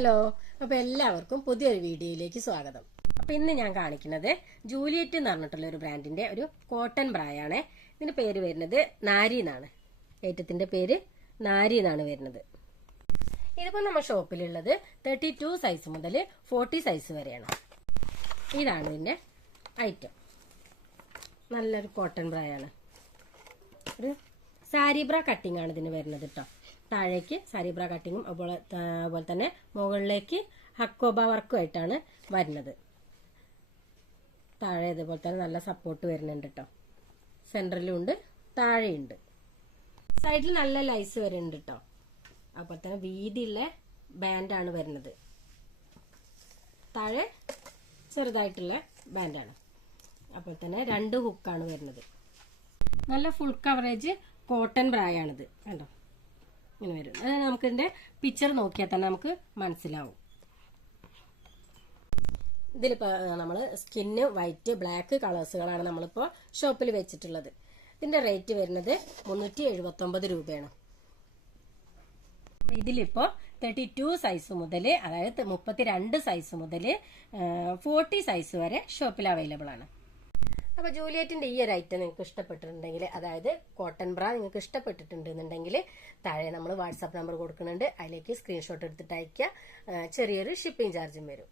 Hello, അപ്പോൾ എല്ലാവർക്കും പുതിയൊരു വീഡിയോയിലേക്ക് സ്വാഗതം. അപ്പോൾ ഇന്ന് ഞാൻ കാണിക്കുന്നത് ജൂലിയറ്റ് എന്ന് പറഞ്ഞിട്ടുള്ള ഒരു ബ്രാൻഡിന്റെ ഒരു കോട്ടൺ ബ്രായാണ്. ഇതിന്റെ പേര് വരുന്നത് നാരി എന്നാണ്. ഐറ്റത്തിന്റെ പേര് നാരി എന്നാണ് വരുന്നത്. ഇതിപ്പോൾ നമ്മുടെ ഷോപ്പിലുള്ളത് 32 സൈസ് മുതൽ 40 സൈസ് വരെയാണ്. ഇതാണ് ഇതിന്റെ ഐറ്റം. നല്ലൊരു കോട്ടൺ ബ്രായാണ്. ഒരു സാരി ബ്ര കട്ടിംഗ് ആണ് ഇതിന് വരുന്നത് കേട്ടോ. താഴേക്ക് സാരി ബ്ര കട്ടിങ്ങും അതുപോലെ തന്നെ മുകളിലേക്ക് ഹക്കോബ വർക്കും ആയിട്ടാണ് വരുന്നത്. താഴെ ഇതുപോലെ തന്നെ നല്ല സപ്പോർട്ട് വരുന്നുണ്ട് കേട്ടോ. സെൻട്രലും ഉണ്ട്, താഴെയുണ്ട്. സൈഡിൽ നല്ല ലൈസ് വരുന്നുണ്ട് കേട്ടോ. അതുപോലെ തന്നെ വീതിയുള്ള ബാൻഡാണ് വരുന്നത്. താഴെ ചെറുതായിട്ടുള്ള ബാൻഡാണ്. അതുപോലെ തന്നെ 2 ഹുക്കാണ് വരുന്നത്. നല്ല ഫുൾ കവറേജ് കോട്ടൺ ബ്രായാണിത്. കണ്ടോ, ഇങ്ങനെ വരും. അത് നമുക്ക് ഇതിന്റെ പിക്ചർ നോക്കിയാൽ തന്നെ നമുക്ക് മനസ്സിലാവും. ഇതിലിപ്പോ നമ്മള് സ്കിന്ന് വൈറ്റ്, ബ്ലാക്ക് കളേഴ്സുകളാണ് നമ്മളിപ്പോ ഷോപ്പിൽ വെച്ചിട്ടുള്ളത്. ഇതിന്റെ റേറ്റ് വരുന്നത് 379 രൂപയാണ്. ഇതിലിപ്പോ 32 സൈസ് മുതൽ, അതായത് 32 സൈസ് മുതൽ 40 സൈസ് വരെ ഷോപ്പിൽ അവൈലബിൾ ആണ്. അപ്പോൾ ജൂലിയറ്റിന്റെ ഈ ഒരു ഐറ്റം നിങ്ങൾക്ക് ഇഷ്ടപ്പെട്ടിട്ടുണ്ടെങ്കിൽ, അതായത് കോട്ടൺ ബ്രാ നിങ്ങൾക്ക് ഇഷ്ടപ്പെട്ടിട്ടുണ്ടെന്നുണ്ടെങ്കിൽ താഴെ നമ്മൾ വാട്സാപ്പ് നമ്പർ കൊടുക്കുന്നുണ്ട്. അതിലേക്ക് സ്ക്രീൻഷോട്ട് എടുത്തിട്ട് അയക്കുക. ചെറിയൊരു ഷിപ്പിംഗ് ചാർജും വരും.